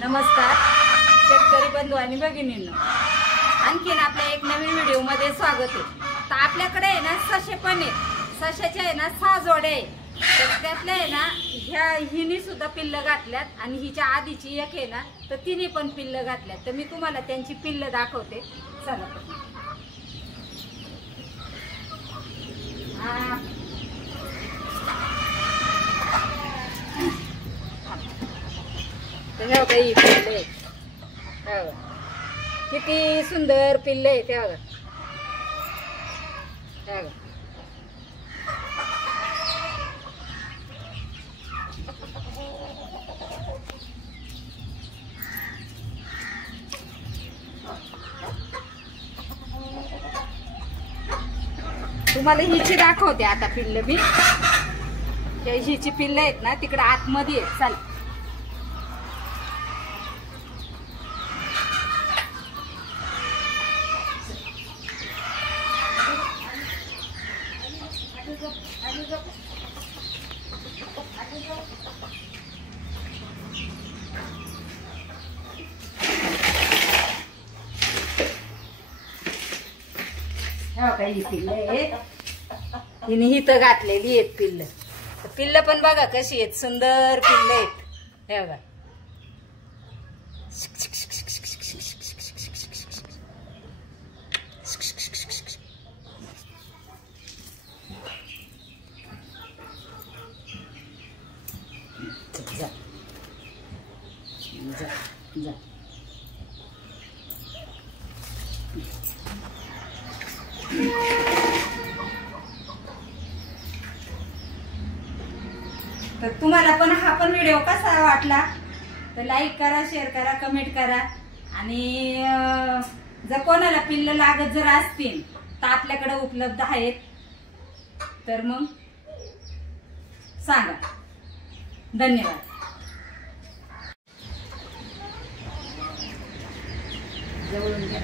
नमस्कार शेतकरी बंधू आणि भगिनींनो, आणखीन आपल्या एक नवीन व्हिडिओ मध्ये स्वागत आहे। तर आपल्याकडे आहे ना सशे पण आहेत, सशाचे आहे ना 6 जोडे आहे। तर त्यातले आहे ना हिने सुद्धा पिल्ल घातल्यात आणि हिच्या आधीची एक आहे ना तर तिने पण पिल्ल घातल्यात। तर मी तुम्हाला त्यांची पिल्ल दाखवते, चला। काही पिल्ले किती सुंदर पिल्ले आहेत त्या तुम्हाला हिची दाखवते आता पिल्ल मी। हिची पिल्ल आहेत ना तिकडे आतमध्ये आहेत, चला। काही पिल्ल आहेत, हिने इथं घातलेली आहेत पिल्ल। पिल्ल पण बघा कशी आहेत, सुंदर पिल्ल आहेत हे बघा। तर तुम्हाला पण हा पण व्हिडिओ कसा वाटला तर लाईक करा, शेअर करा, कमेंट करा। आणि जर कोणाला पिल्ल लागत जर असतील तर आपल्याकडे उपलब्ध आहेत, तर मग सांगा। धन्यवाद। जवळून घ्या।